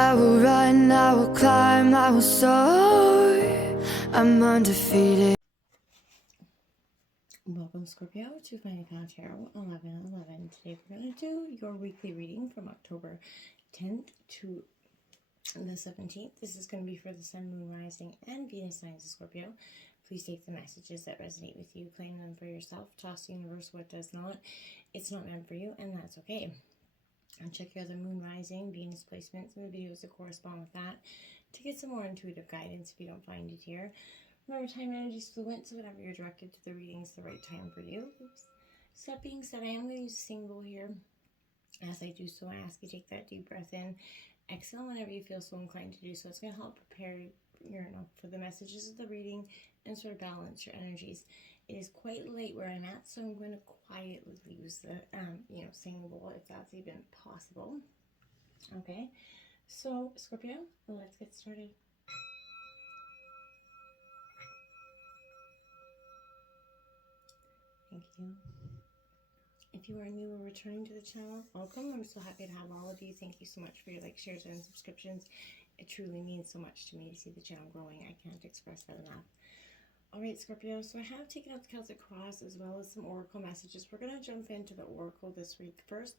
I will run, I will climb, I will soar. I'm undefeated. Welcome, Scorpio, to Final Count Tarot 11/11. Today we're going to do your weekly reading from October 10th to the 17th. This is going to be for the Sun, Moon, Rising, and Venus signs of Scorpio. Please take the messages that resonate with you, claim them for yourself, toss the universe what does not. It's not meant for you, and that's okay. And check your other Moon, Rising, Venus placements and the videos that correspond with that to get some more intuitive guidance if you don't find it here. Remember, time energy is fluent, so whenever you're directed to the reading is the right time for you. Oops. So that being said, I am going to use a symbol here. As I do so, I ask you to take that deep breath in. Exhale whenever you feel so inclined to do so. It's going to help prepare for the messages of the reading and sort of balance your energies. It is quite late where I'm at, so I'm going to quietly use the, symbol if that's even possible. Okay, so Scorpio, let's get started. Thank you. If you are new or returning to the channel, welcome. I'm so happy to have all of you. Thank you so much for your likes, shares, and subscriptions. It truly means so much to me to see the channel growing. I can't express that enough. All right, Scorpio, so I have taken out the Celtic Cross as well as some Oracle messages. We're going to jump into the Oracle this week first,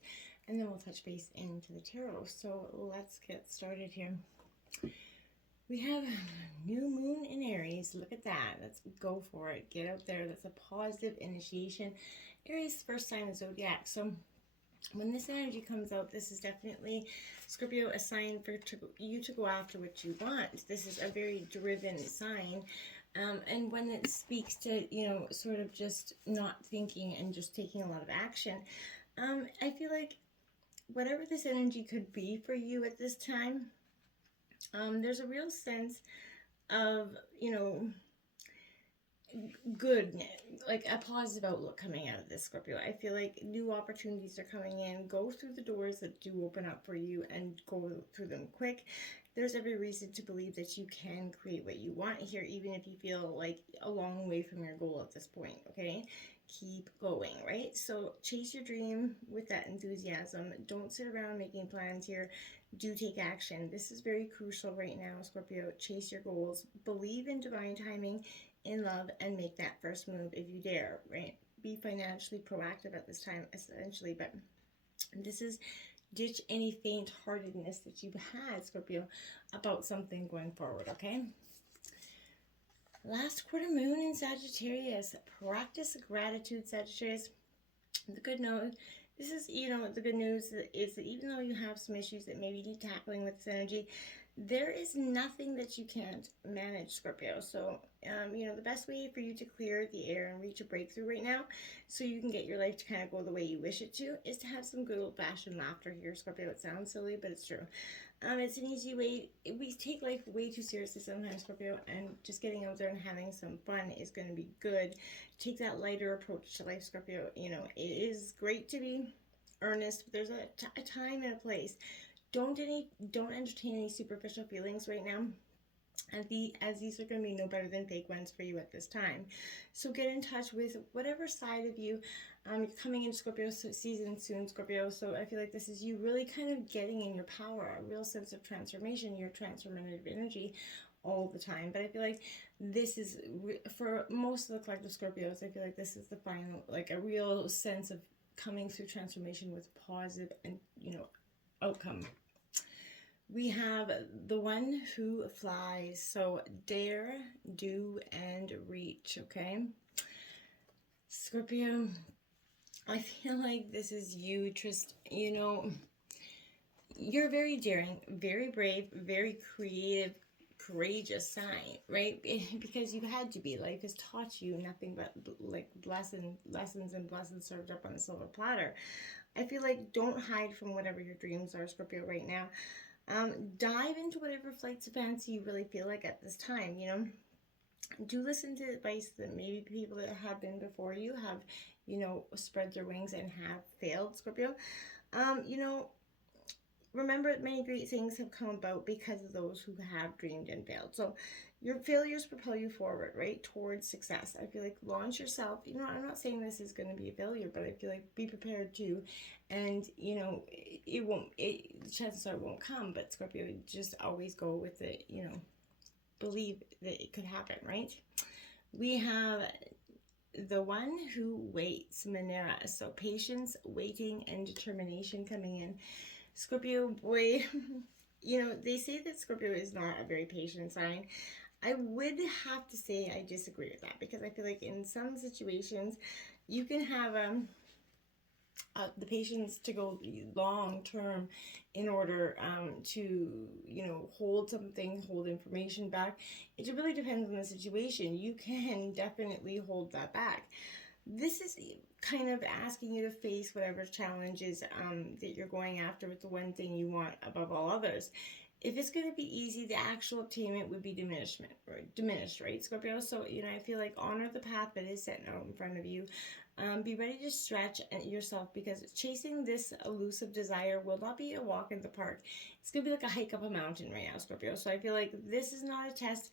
and then we'll touch base into the Tarot. So let's get started here. We have new moon in Aries. Look at that. Let's go for it. Get out there. That's a positive initiation. Aries, first sign of zodiac. So when this energy comes out, this is definitely, Scorpio, a sign for you to go after what you want. This is a very driven sign. And when it speaks to, sort of just not thinking and just taking a lot of action, I feel like whatever this energy could be for you at this time, there's a real sense of, good, like a positive outlook coming out of this, Scorpio. I feel like new opportunities are coming in. Go through the doors that do open up for you and go through them quick. There's every reason to believe that you can create what you want here, even if you feel like a long way from your goal at this point, okay? Keep going, right? So chase your dream with that enthusiasm. Don't sit around making plans here. Do take action. This is very crucial right now, Scorpio. Chase your goals. Believe in divine timing, in love, and make that first move if you dare, right? Be financially proactive at this time, essentially, but this is ditch any faint-heartedness that you've had, Scorpio, about something going forward, okay? Last quarter moon in Sagittarius. Practice gratitude, Sagittarius. The good news, this is, the good news is that even though you have some issues that maybe need tackling with this energy, there is nothing that you can't manage, Scorpio. So, the best way for you to clear the air and reach a breakthrough right now so you can get your life to kind of go the way you wish it to is to have some good old-fashioned laughter here, Scorpio. It sounds silly, but it's true. It's an easy way. We take life way too seriously sometimes, Scorpio, and just getting out there and having some fun is going to be good. Take that lighter approach to life, Scorpio. It is great to be earnest, but there's a time and a place. Don't entertain any superficial feelings right now, as these are going to be no better than fake ones for you at this time. So get in touch with whatever side of you. You're coming into Scorpio season soon, Scorpio, so I feel like this is you really kind of getting in your power, a real sense of transformation, your transformative energy all the time. But I feel like this is, for most of the collective Scorpios, I feel like this is the final, like a real sense of coming through transformation with positive and, outcome. We have the one who flies. So dare, do, and reach, okay? Scorpio, I feel like this is you, you're very daring, very brave, very creative, courageous sign, right? Because you had to be. Life has taught you nothing but like lessons and blessings served up on a silver platter. I feel like don't hide from whatever your dreams are, Scorpio, right now. Dive into whatever flights of fancy you really feel like at this time, Do listen to advice that maybe people that have been before you have, spread their wings and have failed, Scorpio. Remember, many great things have come about because of those who have dreamed and failed. So your failures propel you forward, right, towards success. I feel like launch yourself. I'm not saying this is going to be a failure, but I feel like be prepared to, and, it won't, chances are it won't come, but Scorpio, just always go with it, you know, believe that it could happen, right? We have the one who waits, Manera. So patience, waiting, and determination coming in. Scorpio, boy, you know, they say that Scorpio is not a very patient sign. I would have to say I disagree with that, because I feel like in some situations you can have the patience to go long term in order to, you know, hold something, hold information back. It really depends on the situation. You can definitely hold that back. This is kind of asking you to face whatever challenges that you're going after with the one thing you want above all others. If it's going to be easy, the actual obtainment would be diminished, right, Scorpio? So, you know, I feel like honor the path that is set out in front of you. Be ready to stretch yourself, because chasing this elusive desire will not be a walk in the park. It's going to be like a hike up a mountain right now, Scorpio. So I feel like this is not a test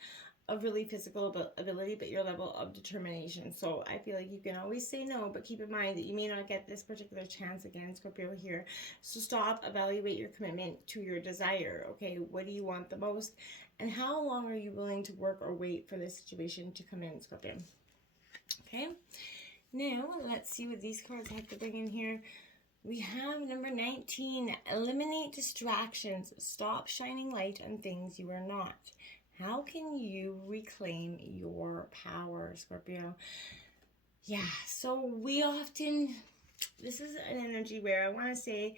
of really physical ability, but your level of determination. So I feel like you can always say no, but keep in mind that you may not get this particular chance again, Scorpio, here. So stop, evaluate your commitment to your desire, okay? What do you want the most? And how long are you willing to work or wait for this situation to come in, Scorpio? Okay? Now, let's see what these cards have to bring in here. We have number 19, eliminate distractions. Stop shining light on things you are not. How can you reclaim your power, Scorpio? Yeah, so we often, this is an energy where I want to say,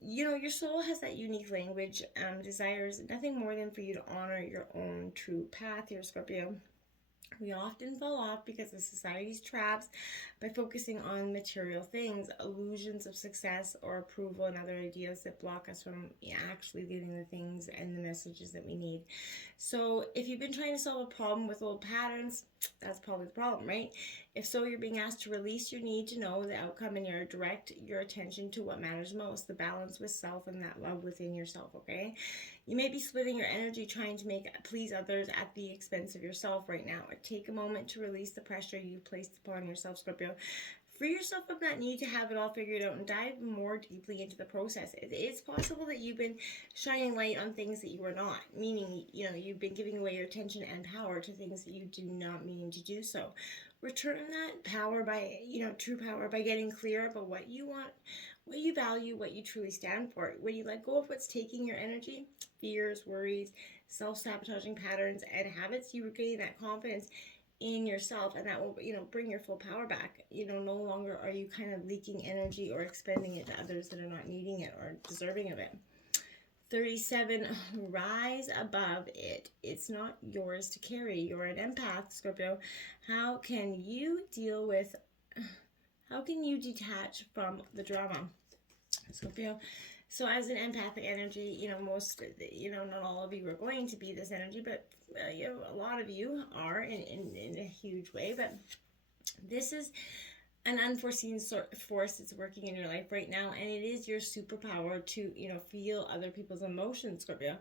you know, your soul has that unique language, desires nothing more than for you to honor your own true path here, Scorpio. We often fall off because of society's traps by focusing on material things, illusions of success or approval, and other ideas that block us from actually living the things and the messages that we need. So if you've been trying to solve a problem with old patterns, that's probably the problem, right? If so, you're being asked to release your need to know the outcome, and direct your attention to what matters most, the balance with self and that love within yourself, okay? You may be splitting your energy trying to please others at the expense of yourself right now. Take a moment to release the pressure you've placed upon yourself, Scorpio. Free yourself of that need to have it all figured out and dive more deeply into the process. It's possible that you've been shining light on things that you are not, meaning, you know, you've been giving away your attention and power to things that you do not mean to do so. Return that power by, you know, true power, by getting clear about what you want, what you value, what you truly stand for. When you let go of what's taking your energy, fears, worries, self-sabotaging patterns, and habits, you regain that confidence in yourself, and that will, you know, bring your full power back. You know, no longer are you kind of leaking energy or expending it to others that are not needing it or deserving of it. 37, rise above it. It's not yours to carry. You're an empath, Scorpio. How can you detach from the drama, Scorpio? So as an empathic energy, you know, not all of you are going to be this energy, but you know, a lot of you are in a huge way. But this is an unforeseen force that's working in your life right now, and it is your superpower to, you know, feel other people's emotions, Scorpio.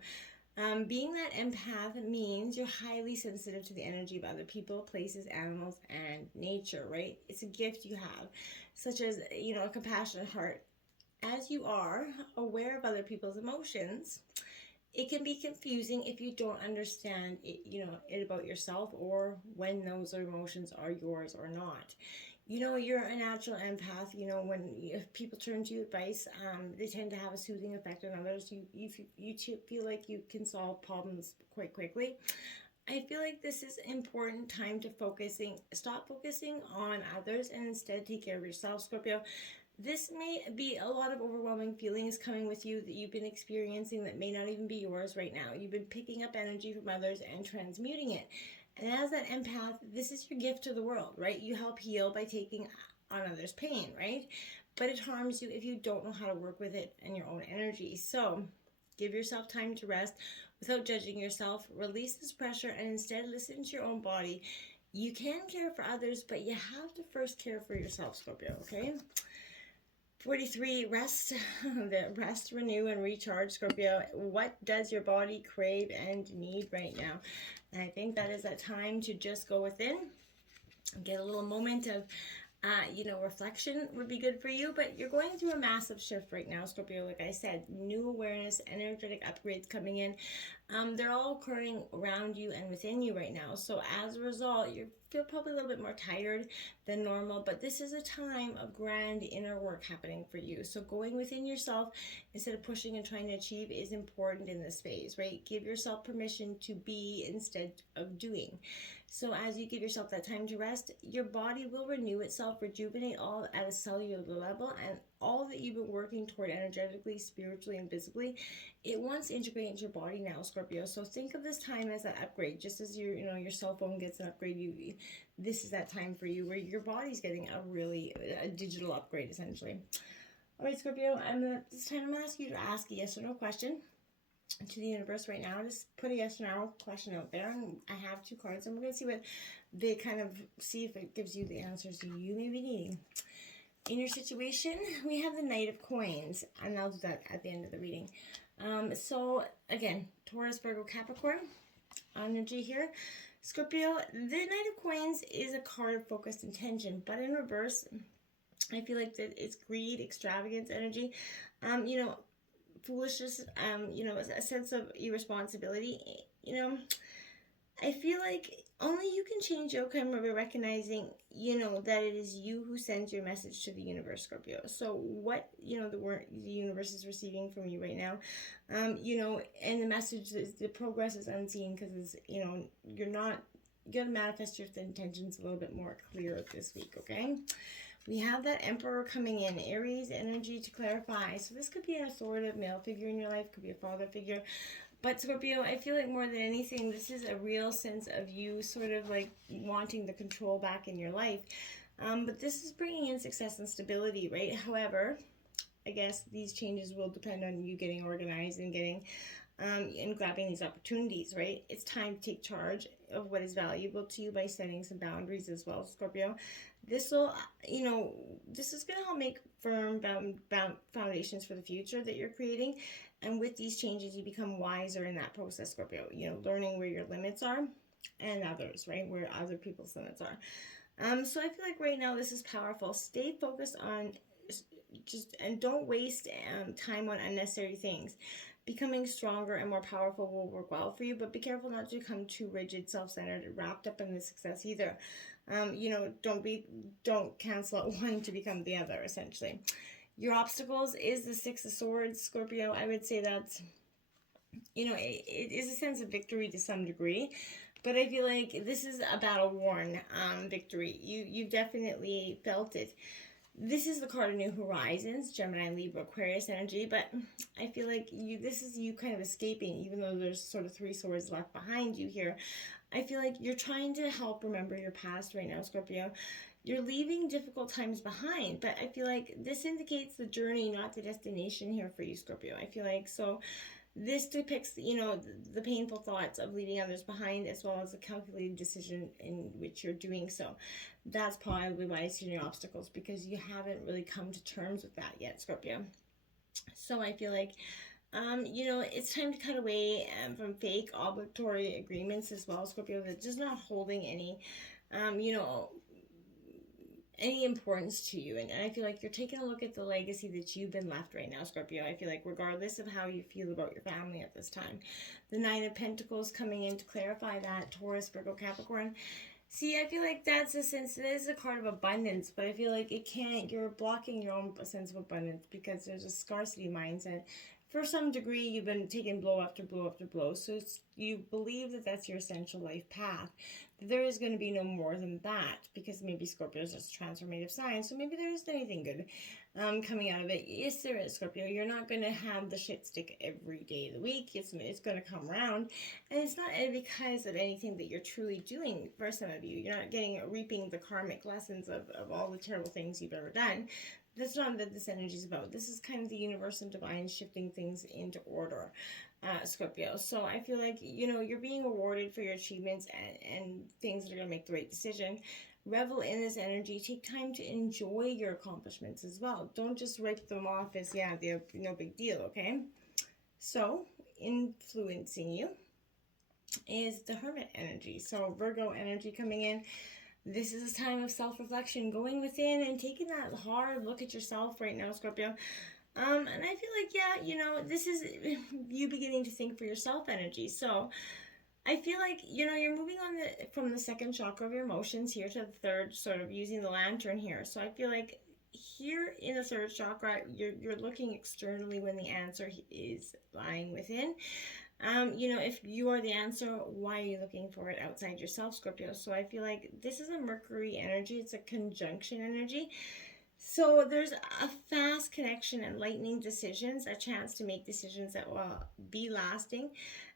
Being that empath means you're highly sensitive to the energy of other people, places, animals, and nature, right? It's a gift you have, such as, you know, a compassionate heart. As you are aware of other people's emotions, it can be confusing if you don't understand it, you know, it about yourself, or when those emotions are yours or not. You know, you're a natural empath. You know, if people turn to you advice, they tend to have a soothing effect on others. You feel like you can solve problems quite quickly. I feel like this is important time to stop focusing on others and instead take care of yourself, Scorpio. This may be a lot of overwhelming feelings coming with you that you've been experiencing that may not even be yours right now. You've been picking up energy from others and transmuting it. And as that empath, this is your gift to the world, right? You help heal by taking on others' pain, right? But it harms you if you don't know how to work with it and your own energy. So give yourself time to rest without judging yourself. Release this pressure and instead listen to your own body. You can care for others, but you have to first care for yourself, Scorpio, okay? 43, rest, renew, and recharge, Scorpio. What does your body crave and need right now? And I think that is that time to just go within, get a little moment of Reflection would be good for you, but you're going through a massive shift right now, Scorpio. Like I said, new awareness, energetic upgrades coming in. They're all occurring around you and within you right now. So as a result, you feel probably a little bit more tired than normal, but this is a time of grand inner work happening for you. So going within yourself instead of pushing and trying to achieve is important in this phase, right? Give yourself permission to be instead of doing. So as you give yourself that time to rest, your body will renew itself, rejuvenate all at a cellular level, and all that you've been working toward energetically, spiritually, and visibly, it wants to integrate into your body now, Scorpio. So think of this time as that upgrade, just as your cell phone gets an upgrade. This is that time for you where your body's getting a digital upgrade, essentially. All right, Scorpio. This time I'm gonna ask you to ask a yes or no question to the universe right now. Just put a yes or no question out there, and I have 2 cards, and we're gonna see what they see if it gives you the answers you may be needing. In your situation, we have the Knight of Coins, and I'll do that at the end of the reading. So again, Taurus, Virgo, Capricorn energy here. Scorpio, the Knight of Coins is a card of focused intention, but in reverse, I feel like that it's greed, extravagance energy. Foolishness, a sense of irresponsibility. I feel like only you can change the outcome by recognizing, that it is you who sends your message to the universe, Scorpio. So what, the universe is receiving from you right now, and the message is the progress is unseen because it's, you got to manifest your intentions a little bit more clear this week, okay? We have that Emperor coming in, Aries energy to clarify. So this could be an authoritative male figure in your life, could be a father figure. But Scorpio, I feel like more than anything, this is a real sense of you sort of like wanting the control back in your life. But this is bringing in success and stability, right? However, I guess these changes will depend on you getting organized and getting and grabbing these opportunities, right? It's time to take charge of what is valuable to you by setting some boundaries as well, Scorpio. This will, this is going to help make firm foundations for the future that you're creating. And with these changes, you become wiser in that process, Scorpio. Learning where your limits are and others, right? Where other people's limits are. So I feel like right now this is powerful. Stay focused on and don't waste time on unnecessary things. Becoming stronger and more powerful will work well for you, but be careful not to become too rigid, self-centered, wrapped up in the success either. Don't cancel out one to become the other, essentially. Your obstacles is the 6 of Swords, Scorpio. I would say that, it is a sense of victory to some degree, but I feel like this is a battle-worn victory. You've definitely felt it. This is the card of New Horizons, Gemini, Libra, Aquarius energy, but I feel like this is you kind of escaping, even though there's sort of 3 swords left behind you here. I feel like you're trying to help remember your past right now, Scorpio. You're leaving difficult times behind, but I feel like this indicates the journey, not the destination here for you, Scorpio. I feel like this depicts, the painful thoughts of leaving others behind, as well as a calculated decision in which you're doing so. That's probably why it's in your obstacles, because you haven't really come to terms with that yet, Scorpio. So I feel like, it's time to cut away from fake obligatory agreements as well, Scorpio, that's just not holding any, any importance to you. And I feel like you're taking a look at the legacy that you've been left right now, Scorpio. I feel like regardless of how you feel about your family at this time, the 9 of Pentacles coming in to clarify that, Taurus, Virgo, Capricorn. See, I feel like that's a sense, it is a card of abundance, but I feel like you're blocking your own sense of abundance because there's a scarcity mindset. For some degree, you've been taking blow after blow after blow, so you believe that that's your essential life path. There is going to be no more than that, because maybe Scorpio is just a transformative sign, so maybe there isn't anything good coming out of it. Yes, there is, Scorpio. You're not going to have the shit stick every day of the week. It's going to come around, and it's not because of anything that you're truly doing for some of you. You're not reaping the karmic lessons of all the terrible things you've ever done. That's not what this energy is about. This is kind of the universe and divine shifting things into order, Scorpio. So I feel like, you're being rewarded for your achievements and things that are going to make the right decision. Revel in this energy. Take time to enjoy your accomplishments as well. Don't just write them off as, they're no big deal, okay? So, influencing you is the Hermit energy. So, Virgo energy coming in. This is a time of self-reflection, going within and taking that hard look at yourself right now, Scorpio. And I feel like, yeah, you know, this is you beginning to think for yourself energy. So I feel like, you know, you're moving on from the second chakra of your emotions here to the third, sort of using the lantern here. So I feel like here in the third chakra, you're looking externally when the answer is lying within. You know, if you are the answer, why are you looking for it outside yourself, Scorpio? So I feel like this is a Mercury energy. It's a conjunction energy. So there's a fast connection and lightning decisions, a chance to make decisions that will be lasting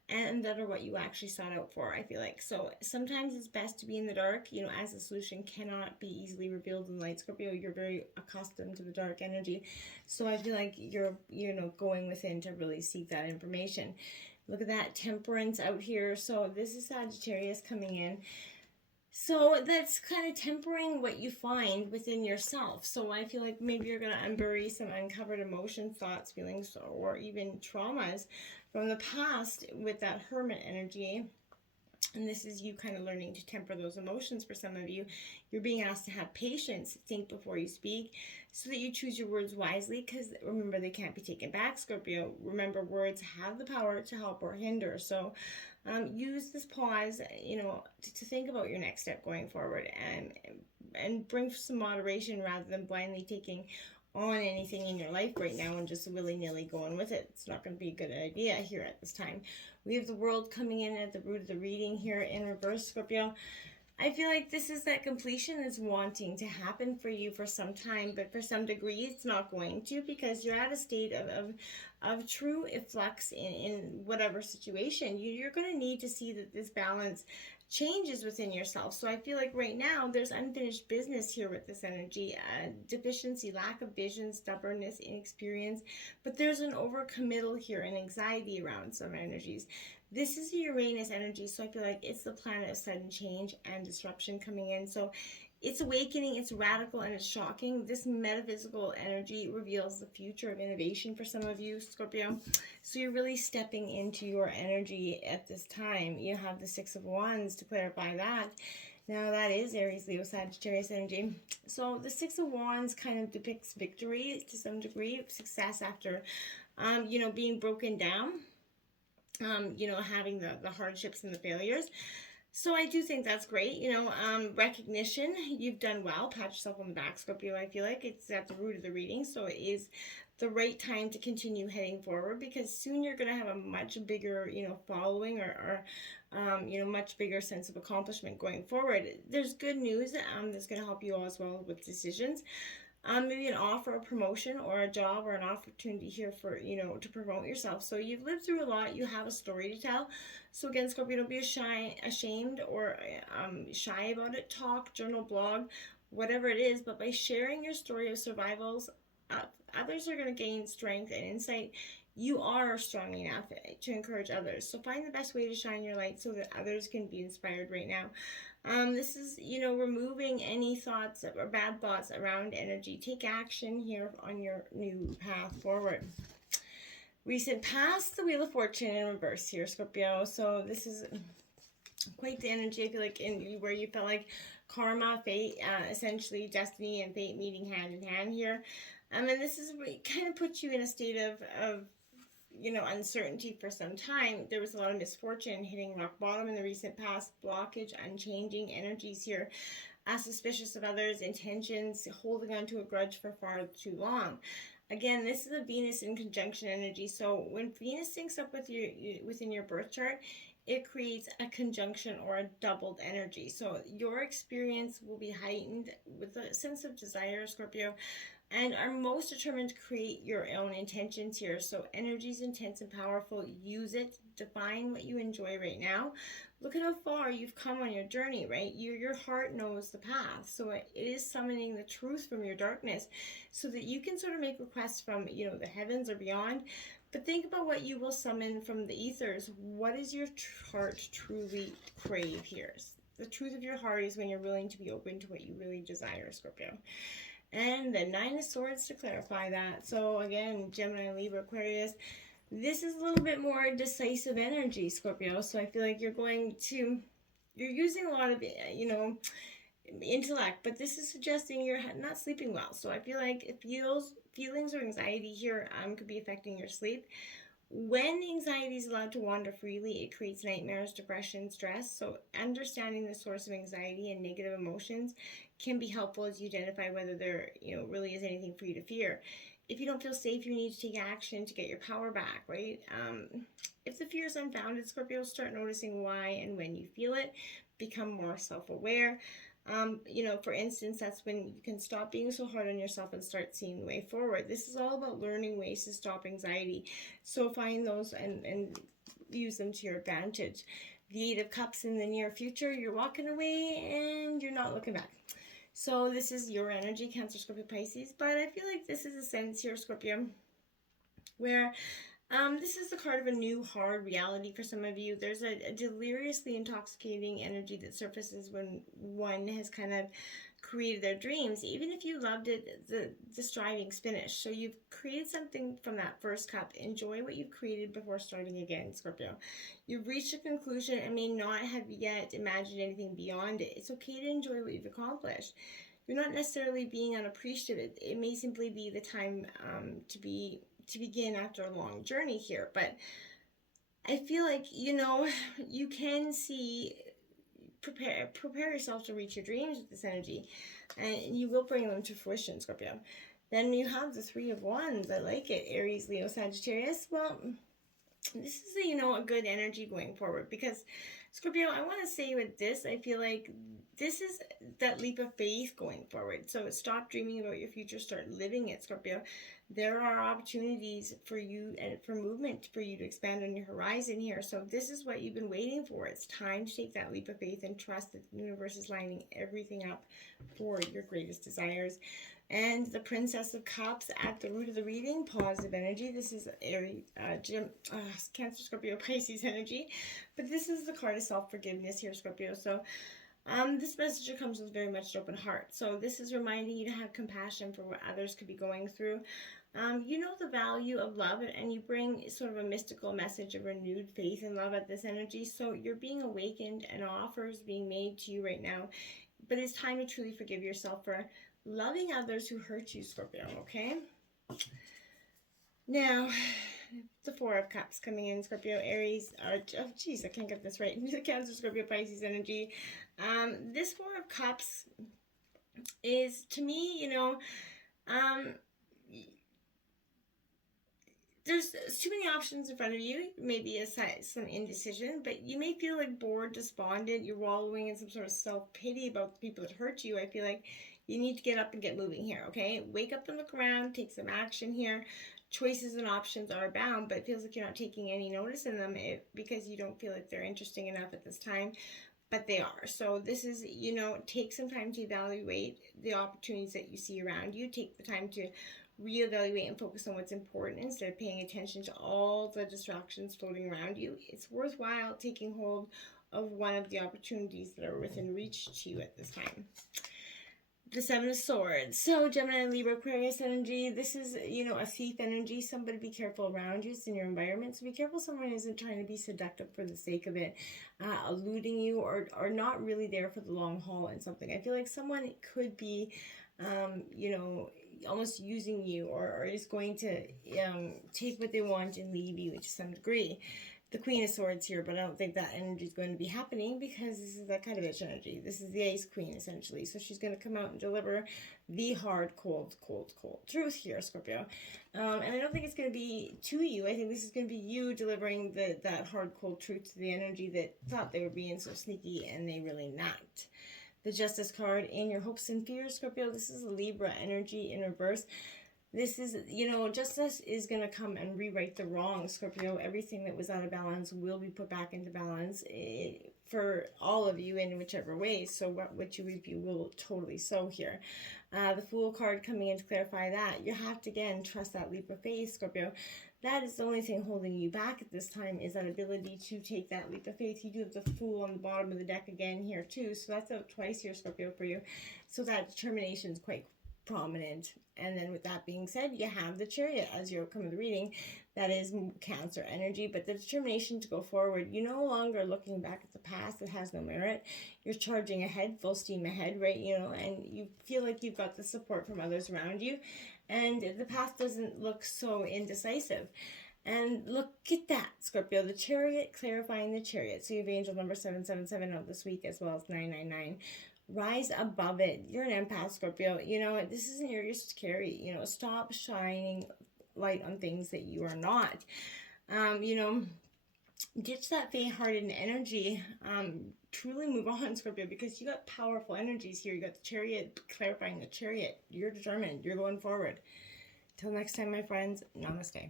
and that are what you actually sought out for, I feel like. So sometimes it's best to be in the dark, you know, as the solution cannot be easily revealed in light. Scorpio, you're very accustomed to the dark energy. So I feel like you're, you know, going within to really seek that information. Look at that temperance out here. So this is Sagittarius coming in. So that's kind of tempering what you find within yourself. So I feel like maybe you're going to unbury some uncovered emotions, thoughts, feelings, or even traumas from the past with that hermit energy. And this is you kind of learning to temper those emotions for some of you. You're being asked to have patience, think before you speak, so that you choose your words wisely, because remember, they can't be taken back, Scorpio. Remember, words have the power to help or hinder. So use this pause, you know, to think about your next step going forward, and bring some moderation rather than blindly taking on anything in your life right now and just willy-nilly going with it. It's not going to be a good idea here at this time. We have the world coming in at the root of the reading here in reverse, Scorpio. I feel like this is that completion is wanting to happen for you for some time, but for some degree it's not going to, because you're at a state of true efflux in whatever situation. You're going to need to see that this balance changes within yourself. So I feel like right now there's unfinished business here with this energy, deficiency, lack of vision, stubbornness, inexperience, but there's an overcommittal here and anxiety around some energies. This is the Uranus energy, so I feel like it's the planet of sudden change and disruption coming in. So it's awakening, it's radical, and it's shocking. This metaphysical energy reveals the future of innovation for some of you, Scorpio. So you're really stepping into your energy at this time. You have the Six of Wands to clarify that. Now that is Aries, Leo, Sagittarius energy. So the Six of Wands kind of depicts victory to some degree, success after, you know, being broken down. You know, having the hardships and the failures. So I do think that's great. You know, recognition, you've done well. Pat yourself on the back, Scorpio. I feel like it's at the root of the reading. So it is the right time to continue heading forward, because soon you're going to have a much bigger, you know, following or you know, much bigger sense of accomplishment going forward. There's good news that's going to help you all as well with decisions. Maybe an offer, a promotion, or a job, or an opportunity here for, you know, to promote yourself. So you've lived through a lot. You have a story to tell. So again, Scorpio, don't be ashamed or shy about it. Talk, journal, blog, whatever it is. But by sharing your story of survivals, others are going to gain strength and insight. You are strong enough to encourage others. So find the best way to shine your light so that others can be inspired right now. This is, you know, removing any thoughts or bad thoughts around energy. Take action here on your new path forward. Recent past, the Wheel of Fortune in reverse here, Scorpio. So this is quite the energy, I feel like, in where you felt like karma, fate, essentially destiny and fate meeting hand in hand here. And this is kind of puts you in a state of you know, uncertainty for some time. There was a lot of misfortune, hitting rock bottom in the recent past, blockage, unchanging energies here, suspicious of others' intentions, holding on to a grudge for far too long. Again, this is a Venus in conjunction energy. So when Venus syncs up with within your birth chart, it creates a conjunction or a doubled energy. So your experience will be heightened with a sense of desire, Scorpio, and are most determined to create your own intentions here. So energy is intense and powerful. Use it. Define what you enjoy right now. Look at how far you've come on your journey, right? Your heart knows the path. So it is summoning the truth from your darkness so that you can sort of make requests from, you know, the heavens or beyond. But think about what you will summon from the ethers. What is your heart truly crave here? The truth of your heart is when you're willing to be open to what you really desire, Scorpio. And the Nine of Swords to clarify that. So again, Gemini, Libra, Aquarius, this is a little bit more decisive energy, Scorpio. So I feel like you're using a lot of, you know, intellect, but this is suggesting you're not sleeping well. So I feel like feelings or anxiety here could be affecting your sleep. When anxiety is allowed to wander freely, it creates nightmares, depression, stress. So understanding the source of anxiety and negative emotions can be helpful as you identify whether there, really is anything for you to fear. If you don't feel safe, you need to take action to get your power back, right? If the fear is unfounded, Scorpio, start noticing why and when you feel it. Become more self-aware. For instance, that's when you can stop being so hard on yourself and start seeing the way forward. This is all about learning ways to stop anxiety. So find those and use them to your advantage. The Eight of Cups in the near future, you're walking away and you're not looking back. So this is your energy, Cancer, Scorpio, Pisces. But I feel like this is a sense here, Scorpio, where this is the card of a new hard reality for some of you. There's a deliriously intoxicating energy that surfaces when one has kind of created their dreams. Even if you loved it, the striving's finished. So you've created something from that first cup. Enjoy what you've created before starting again, Scorpio. You've reached a conclusion and may not have yet imagined anything beyond it. It's okay to enjoy what you've accomplished. You're not necessarily being unappreciative. It may simply be the time to begin after a long journey here. But I feel like, you can prepare yourself to reach your dreams with this energy, and you will bring them to fruition, Scorpio. Then you have the Three of Wands. I like it. Aries, Leo, Sagittarius. Well, this is a good energy going forward, because Scorpio, I want to say with this, I feel like this is that leap of faith going forward. So stop dreaming about your future, start living it, Scorpio. There are opportunities for you and for movement for you to expand on your horizon here. So this is what you've been waiting for. It's time to take that leap of faith and trust that the universe is lining everything up for your greatest desires. And the Princess of Cups at the root of the reading, positive energy. This is Cancer, Scorpio, Pisces energy. But this is the card of self-forgiveness here, Scorpio. So this message comes with very much an open heart. So this is reminding you to have compassion for what others could be going through. You know the value of love, and you bring sort of a mystical message of renewed faith and love at this energy. So you're being awakened and offers being made to you right now. But it's time to truly forgive yourself for loving others who hurt you, Scorpio, okay? Now, the Four of Cups coming in, Scorpio, Aries, I can't get this right. Cancer, Scorpio, Pisces energy. This Four of Cups is, to me, there's too many options in front of you. Maybe some indecision, but you may feel like bored, despondent. You're wallowing in some sort of self-pity about the people that hurt you. I feel like you need to get up and get moving here, okay? Wake up and look around, take some action here. Choices and options are abound, but it feels like you're not taking any notice in them because you don't feel like they're interesting enough at this time, but they are. So this is, take some time to evaluate the opportunities that you see around you. Take the time to reevaluate and focus on what's important instead of paying attention to all the distractions floating around you. It's worthwhile taking hold of one of the opportunities that are within reach to you at this time. The Seven of Swords. So Gemini, Libra, Aquarius energy. This is, a thief energy. Somebody be careful around you. It's in your environment. So be careful someone isn't trying to be seductive for the sake of it, eluding you or not really there for the long haul in something. I feel like someone could be, almost using you or is going to take what they want and leave you to some degree. The Queen of Swords here, but I don't think that energy is going to be happening because this is that kind of bitch energy. This is the Ace Queen, essentially. So she's going to come out and deliver the hard, cold truth here, Scorpio. And I don't think it's going to be to you. I think this is going to be you delivering that hard, cold truth to the energy that thought they were being so sneaky, and they really not. The Justice card in your hopes and fears, Scorpio. This is Libra energy in reverse. This is, justice is going to come and rewrite the wrong, Scorpio. Everything that was out of balance will be put back into balance for all of you in whichever way. So what you reap, you will totally sow here. The Fool card coming in to clarify that. You have to, again, trust that leap of faith, Scorpio. That is the only thing holding you back at this time, is that ability to take that leap of faith. You do have the Fool on the bottom of the deck again here, too. So that's out twice here, Scorpio, for you. So that determination is quite prominent. And then with that being said, you have the Chariot as your outcome of the reading. That is Cancer energy, but the determination to go forward. You're no longer looking back at the past that has no merit. You're charging ahead, full steam ahead, right? And you feel like you've got the support from others around you, and the past doesn't look so indecisive. And look at that, Scorpio, the Chariot, clarifying the Chariot. So you have angel number 777 out this week, as well as 999. Rise above it. You're an empath, Scorpio. This isn't yours to carry. Stop shining light on things that you are not. Ditch that faint-hearted energy. Truly move on, Scorpio, because you got powerful energies here. You got the Chariot, clarifying the Chariot. You're determined. You're going forward. Till next time, my friends. Namaste.